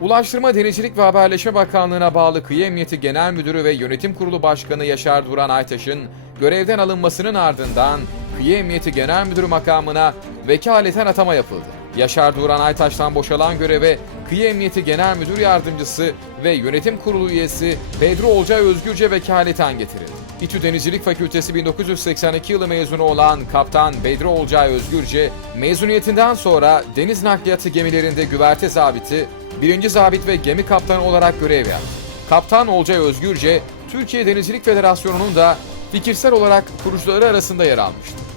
Ulaştırma Denizcilik ve Haberleşme Bakanlığı'na bağlı Kıyı Emniyeti Genel Müdürü ve Yönetim Kurulu Başkanı Yaşar Duran Aytaş'ın görevden alınmasının ardından Kıyı Emniyeti Genel Müdürü makamına vekaleten atama yapıldı. Yaşar Duran Aytaş'tan boşalan göreve Kıyı Emniyeti Genel Müdür Yardımcısı ve Yönetim Kurulu üyesi Bedri Olcay Özgürce vekaleten getirildi. İTÜ Denizcilik Fakültesi 1982 yılı mezunu olan Kaptan Bedri Olcay Özgürce, mezuniyetinden sonra deniz nakliyatı gemilerinde güverte zabiti, birinci zabit ve gemi kaptanı olarak görev yaptı. Kaptan Olcay Özgürce, Türkiye Denizcilik Federasyonu'nun da fikirsel olarak kurucuları arasında yer almıştı.